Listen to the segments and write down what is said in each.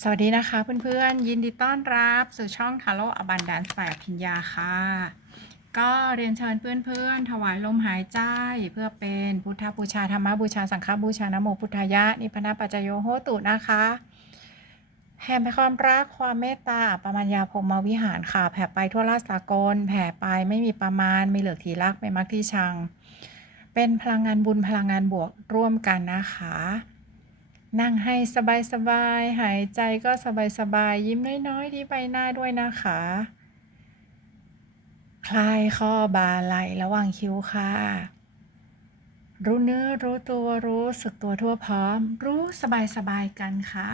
สวัสดีนะคะเพื่อนๆ ยินดีต้อนรับสู่ช่องทาโร่อบันดานฝ่ายพิญญาค่ะ ก็เรียนเชิญเพื่อนๆ ถวายลมหายใจเพื่อเป็นพุทธบูชาธรรมบูชาสังฆบูชานโมพุทธายะ นิพพานปัจจโยโหตุนะคะแผ่ไปความรักความเมตตาปมัญญาพรมวิหารค่ะ แผ่ไปทั่วราสากล แผ่ไปไม่มีประมาณ ไม่เหลือทีรักไม่มักที่ชัง เป็นพลังงานบุญพลังงานบวกร่วมกันนะคะ นั่งให้สบายๆ หายใจก็สบายๆ ยิ้มน้อยๆ ที่ใบหน้าด้วยนะคะ คลายข้อบ่าไหล่ระหว่างคิ้วค่ะ รู้เนื้อรู้ตัวรู้สึกตัวทั่วพร้อม รู้สบายๆ กันค่ะ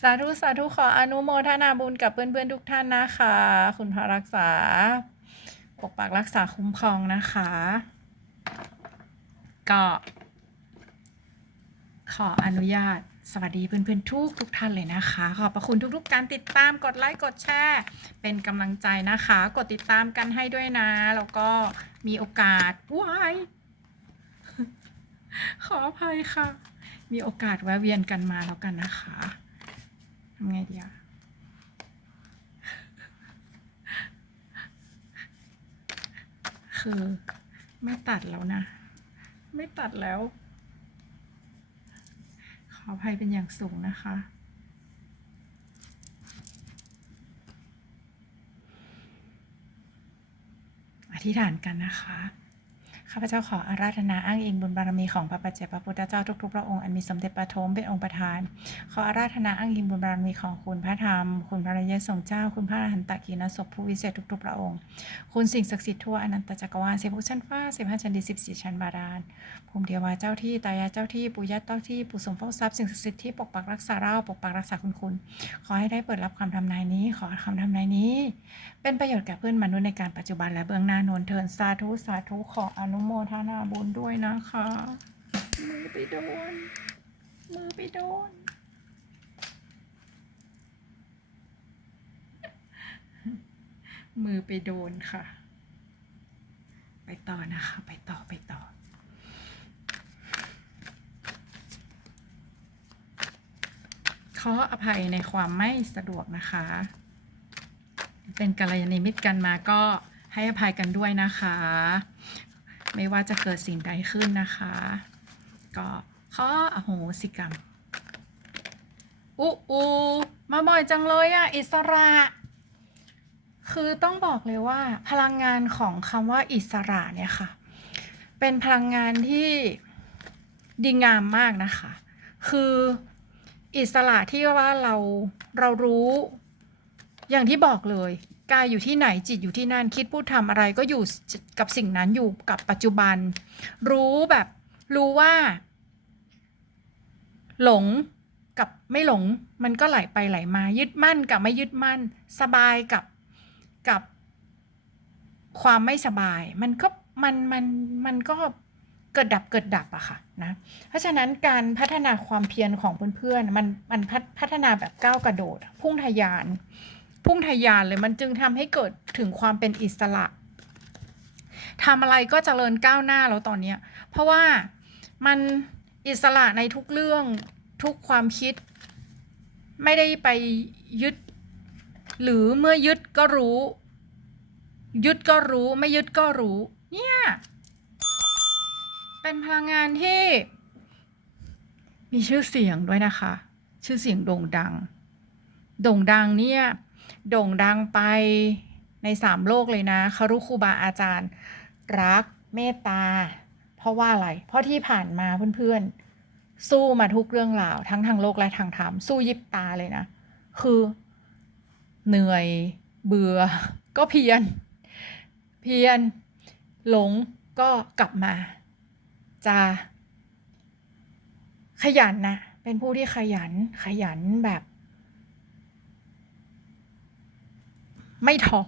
สาธุสาธุขออนุโมทนาบุญกับเพื่อนๆทุกท่านนะคะ คุณพระรักษา ปกปักรักษาคุ้มครองนะคะ ก็ ขออนุญาตสวัสดีเพื่อนๆทุกทุกท่านเลยนะคะ ขอบพระคุณทุกๆ การติดตามกดไลค์กดแชร์ เป็นกำลังใจนะคะ กดติดตามกันให้ด้วยนะ แล้วก็มีโอกาสว้ายขออภัยค่ะ มีโอกาสแวะเวียนกันมาแล้วกันนะคะำไงดีอะคือ ไม่ตัดแล้วนะ ไม่ตัดแล้ว ขออภัยเป็นอย่างสูงนะคะ อธิษฐานกันนะคะ ข้าพเจ้าขออาราธนาอ้างอิงบุญบารมีของพระปัจเจกพระพุทธเจ้าทุกๆพระองค์อันมีสมเด็จปฐมเป็นองค์ประธาน ขออาราธนาอ้างอิงบุญบารมีของคุณพระธรรม คุณพระรยสงเจ้า คุณพระอรหันตกีนศพผู้วิเศษทุกๆพระองค์ คุณสิ่งศักดิ์สิทธิ์ทั่วอนันตจักรวาลสิบหกชั้นฟ้าสิบห้าชั้นดินสิบสี่ชั้นบาดาลภูมิเทวาเจ้าที่ตายายเจ้าที่ปู่ย่าเจ้าที่ปู่สมเฝ้าทรัพย์สิ่งศักดิ์สิทธิ์ที่ปกปักรักษาเราปกปักรักษาคุณคุณขอให้ได้เปิดรับคำทำนายนี้ ขอคำทำนายนี้ เป็นประโยชน์แก่เพื่อนมนุษย์ในการปัจจุบันและเบื้องหน้านนเทินสาธุสาธุขออนุโมทนาบุญด้วยนะคะ มือไปโดน มือไปโดน มือไปโดนค่ะ ไปต่อนะคะ ไปต่อไปต่อขออภัยในความไม่สะดวกนะคะ เป็นกัลยาณมิตรกันมาก็ให้อภัยกันด้วยนะคะ ไม่ว่าจะเกิดสิ่งใดขึ้นนะคะ ก็ขออโหสิกรรมอุอูมาบ่อยจังเลยอะอิสระ คือต้องบอกเลยว่า พลังงานของคำว่าอิสระเนี่ยค่ะ เป็นพลังงานที่ดีงามมากนะคะ คืออิสระที่ว่าเราเรารู้ อย่างที่บอกเลย กายอยู่ที่ไหนจิตอยู่ที่นั่นคิดพูดทำอะไรก็อยู่กับสิ่งนั้นอยู่กับปัจจุบัน รู้แบบรู้ว่า หลงกับไม่หลงมันก็ไหลไปไหลมา ยึดมั่นกับไม่ยึดมั่น สบายกับกับความไม่สบาย มันก็มันมันมันก็เกิดดับเกิดดับอะค่ะนะเพราะฉะนั้นการพัฒนาความเพียรของเพื่อนๆมันมันพัฒพัฒนาแบบก้าวกระโดด พุ่งทะยาน พุ่งทะยานเลยมันจึงทำให้เกิดถึงความเป็นอิสระทำอะไรก็เจริญก้าวหน้าแล้วตอนเนี้ยเพราะว่ามันอิสระในทุกเรื่องทุกความคิด ไม่ได้ไปยึด หรือเมื่อยึดก็รู้ ยึดก็รู้ไม่ยึดก็รู้ เนี่ย เป็นพลังงานที่ มีชื่อเสียงด้วยนะคะ ชื่อเสียงโด่งดัง โด่งดังเนี่ย โด่งดังไปในสามโลกเลยนะคารุคูบาอาจารย์ รักเมตตา เพราะว่าอะไร เพราะที่ผ่านมาเพื่อนๆ สู้มาทุกเรื่องราวทั้งทางโลกและทางธรรมสู้ยิบตาเลยนะ คือเหนื่อยเบื่อ ก็เพียรเพียรหลงก็กลับมา จะขยันนะ เป็นผู้ที่ขยันขยันแบบ ไม่ท้อ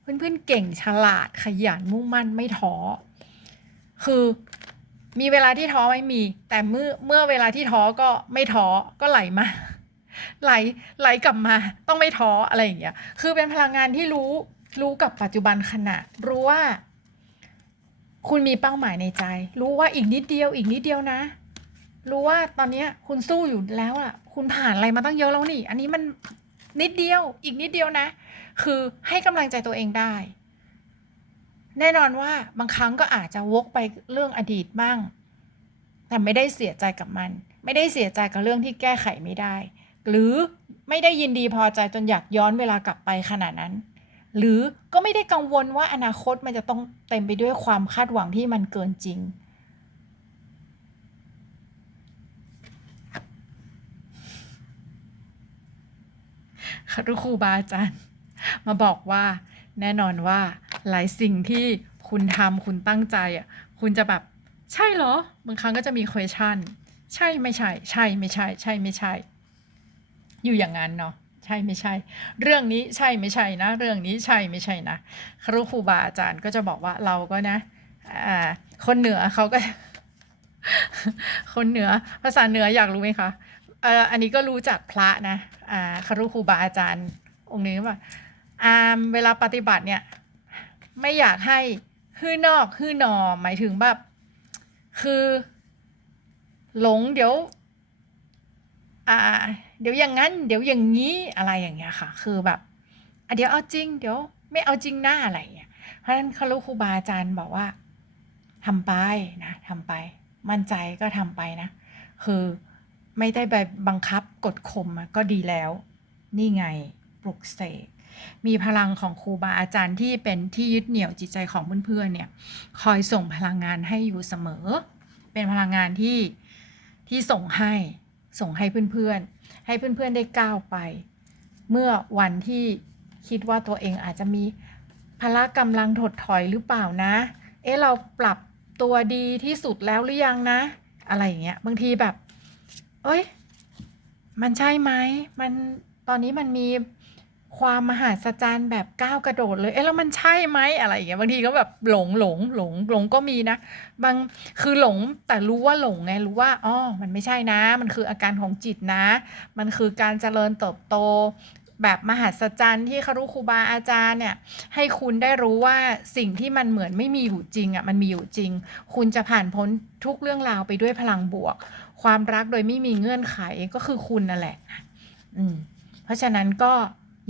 เพื่อนๆเก่งฉลาดขยันมุ่งมั่นไม่ท้อคือมีเวลาที่ท้อไม่มี แต่เมื่อเมื่อเวลาที่ท้อก็ไม่ท้อก็ไหลมาไหลไหลกลับมาต้องไม่ท้ออะไรอย่างเงี้ยคือเป็นพลังงานที่รู้รู้กับปัจจุบันขณะ รู้ว่า คุณมีเป้าหมายในใจ รู้ว่าอีกนิดเดียว อีกนิดเดียวนะ รู้ว่าตอนเนี้ยคุณสู้อยู่แล้วอะ คุณผ่านอะไรมาตั้งเยอะแล้วนี่ อันนี้มันนิดเดียว อีกนิดเดียวนะ คือให้กำลังใจตัวเองได้ แน่นอนว่าบางครั้งก็อาจจะวกไปเรื่องอดีตบ้าง แต่ไม่ได้เสียใจกับมัน ไม่ได้เสียใจกับเรื่องที่แก้ไขไม่ได้ หรือไม่ได้ยินดีพอใจจนอยากย้อนเวลากลับไปขนาดนั้น หรือก็ไม่ได้กังวลว่าอนาคตมันจะต้องเต็มไปด้วยความคาดหวังที่มันเกินจริงคารุครูบาอาจารย์ มาบอกว่าแน่นอนว่าหลายสิ่งที่คุณทำคุณตั้งใจอะคุณจะแบบใช่เหรอ บางครั้งก็จะมี question ใช่ไม่ใช่ ใช่ไม่ใช่ ใช่ไม่ใช่ อยู่อย่างนั้นเนาะใช่ไม่ใช่ เรื่องนี้ใช่ไม่ใช่นะ เรื่องนี้ใช่ไม่ใช่นะครูครูบาอาจารย์ก็จะบอกว่าเราก็นะอ่าคนเหนือเขาก็ คนเหนือภาษาเหนืออยากรู้ไหมคะเอ่ออันนี้ก็รู้จากพระนะอ่าครูครูบาอาจารย์องค์นี้ว่า อ่าเวลาปฏิบัติเนี่ย ไม่อยากให้ฮื้อนอกฮื้อนอหมายถึงแบบ คือ หลงเดี๋ยว อ่า เดี๋ยวอย่างนั้น เดี๋ยวอย่างนี้อะไรอย่างเงี้ยค่ะ คือแบบเดี๋ยวเอาจริง เดี๋ยว ไม่เอาจริงหน้าอะไรอย่างเงี้ยเพราะฉะนั้นครุครูบาอาจารย์บอกว่าทำไปนะทำไป มั่นใจก็ทำไปนะ คือไม่ได้ไปบังคับกดข่มก็ดีแล้ว นี่ไงปลุกเสก มีพลังของครูบาอาจารย์ที่เป็นที่ยึดเหนี่ยวจิตใจของเพื่อนๆเนี่ยคอยส่งพลังงานให้อยู่เสมอ เป็นพลังงานที่ที่ส่งให้ส่งให้เพื่อนๆ ให้เพื่อนๆได้ก้าวไป เมื่อวันที่คิดว่าตัวเองอาจจะมีพละกำลังถดถอยหรือเปล่านะ เอ๊ะเราปรับตัวดีที่สุดแล้วหรือยังนะ อะไรอย่างเงี้ยบางทีแบบ เอ้ย มันใช่ไหมมันตอนนี้มันมี ความมหัศจรรย์แบบก้าวกระโดดเลย เอ๊ะแล้วมันใช่ไหมอะไรอย่างเงี้ยบางทีก็แบบหลงหลงหลงหลงก็มีนะ บางคือหลงแต่รู้ว่าหลงไงรู้ว่าอ๋อมันไม่ใช่นะ มันคืออาการของจิตนะ มันคือการเจริญเติบโต แบบมหัศจรรย์ที่คารุครูบาอาจารย์เนี่ย ให้คุณได้รู้ว่าสิ่งที่มันเหมือนไม่มีอยู่จริงอะมันมีอยู่จริง คุณจะผ่านพ้นทุกเรื่องราวไปด้วยพลังบวก ความรักโดยไม่มีเงื่อนไขก็คือคุณนั่นแหละอืมเพราะฉะนั้นก็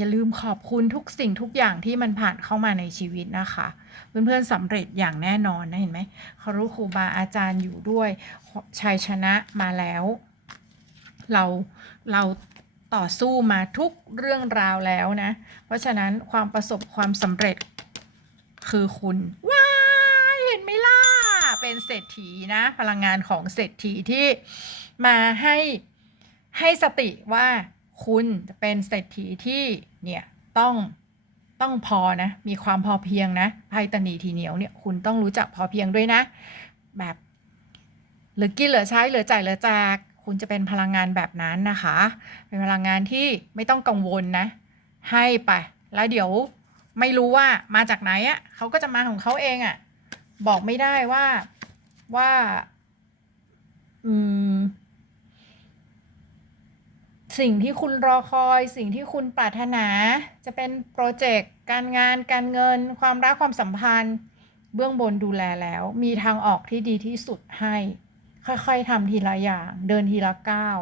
อย่าลืมขอบคุณทุกสิ่งทุกอย่างที่มันผ่านเข้ามาในชีวิตนะคะ เพื่อนๆสำเร็จอย่างแน่นอนนะเห็นไหมคารุครูบาอาจารย์อยู่ด้วยชัยชนะมาแล้ว เราเราต่อสู้มาทุกเรื่องราวแล้วนะ เพราะฉะนั้นความประสบความสำเร็จคือคุณว้ายเห็นไหมล่ะ เป็นเศรษฐีนะ พลังงานของเศรษฐีที่มาให้ให้สติว่า คุณจะเป็นเศรษฐีที่เนี่ยต้องต้องพอนะ มีความพอเพียงนะไพตนีทีเหนียวเนี่ยคุณต้องรู้จักพอเพียงด้วยนะ แบบเหลือกินเหลือใช้เหลือจ่ายเหลือแจกคุณจะเป็นพลังงานแบบนั้นนะคะ เป็นพลังงานที่ไม่ต้องกังวลนะ ให้ไป แล้วเดี๋ยวไม่รู้ว่ามาจากไหนอะ่ะเขาก็จะมาของเขาเองอะ่ะ บอกไม่ได้ว่าว่า อืม สิ่งที่คุณรอคอย สิ่งที่คุณปรารถนา จะเป็นโปรเจกต์การงาน การเงิน ความรักความสัมพันธ์ เบื้องบนดูแลแล้ว มีทางออกที่ดีที่สุดให้ ค่อยๆทำทีละอย่าง เดินทีละก้าว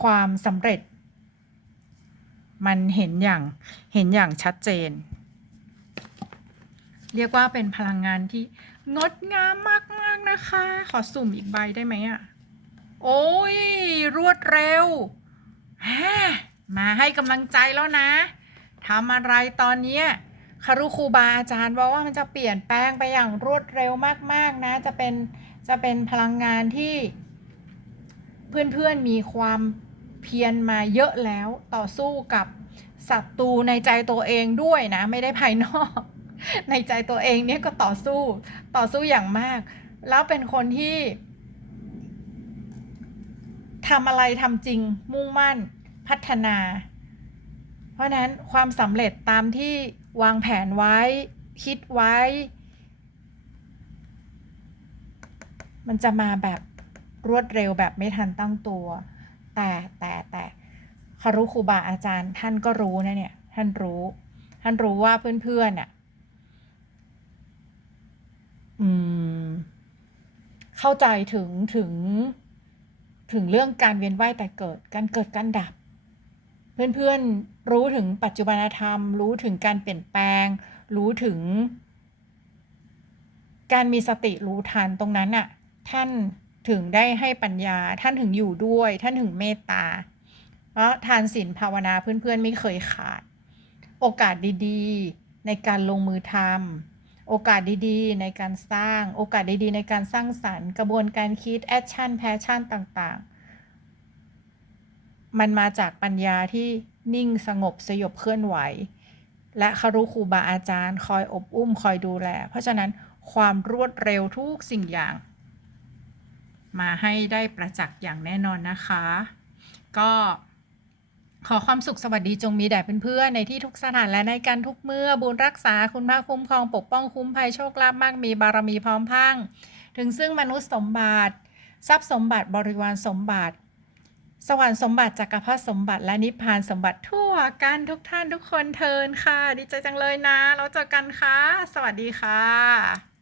ความสำเร็จ มันเห็นอย่างเห็นอย่างชัดเจน เรียกว่าเป็นพลังงานที่งดงามมาก ๆ นะคะ ขอสุ่มอีกใบได้ไหมอะ โอ้ย รวดเร็ว มาให้กำลังใจแล้วนะทำอะไรตอนนี้คารุครูบาอาจารย์บอกว่ามันจะเปลี่ยนแปลงไปอย่างรวดเร็วมากๆนะ จะเป็นจะเป็นพลังงานที่ เพื่อนๆมีความเพียรมาเยอะแล้วต่อสู้กับศัตรูในใจตัวเองด้วยนะ ไม่ได้ภายนอก ในใจตัวเองเนี่ยก็ต่อสู้ต่อสู้อย่างมาก แล้วเป็นคนที่ ทำอะไรทำจริงมุ่งมั่นพัฒนา เพราะนั้นความสำเร็จตามที่วางแผนไว้ คิดไว้ มันจะมาแบบรวดเร็วแบบไม่ทันตั้งตัว แต่แต่แต่คารุครูบาอาจารย์ท่านก็รู้นะเนี่ย ท่านรู้ ท่านรู้ว่าเพื่อนๆน่ะอืม เข้าใจถึงถึง ถึงเรื่องการเวียนว่ายแต่เกิด การเกิดการดับ เพื่อนๆรู้ถึงปัจจุบันธรรม รู้ถึงการเปลี่ยนแปลง รู้ถึง การมีสติรู้ทันตรงนั้นน่ะ ท่านถึงได้ให้ปัญญา ท่านถึงอยู่ด้วย ท่านถึงเมตตา เพราะทานศีลภาวนาเพื่อนๆไม่เคยขาด โอกาสดีๆ ในการลงมือทำ โอกาสดีๆ ในการสร้าง โอกาสดีๆ ในการสร้างสรรค์ กระบวนการคิดแอคชั่นแพชชั่นต่างๆ มันมาจากปัญญาที่นิ่งสงบสยบเคลื่อนไหว และคารุครูบาอาจารย์ คอยอบอุ้มคอยดูแล เพราะฉะนั้นความรวดเร็วทุกสิ่งอย่าง มาให้ได้ประจักษ์อย่างแน่นอนนะคะ ก็ ขอความสุขสวัสดีจงมีแด่เพื่อนๆในที่ทุกสถานและในการทุกเมื่อบุญรักษาคุณพระคุ้มครองปกป้องคุ้มภัยโชคลาภมากมีบารมีพร้อมพังถึงซึ่งมนุษย์สมบัติ ทรัพย์สมบัติบริวารสมบัติ สวรรค์สมบัติจักรพรรดิสมบัติและนิพพานสมบัติทั่วกันทุกท่านทุกคนเทินค่ะ ดีใจจังเลยนะ แล้วเจอกันค่ะ สวัสดีค่ะ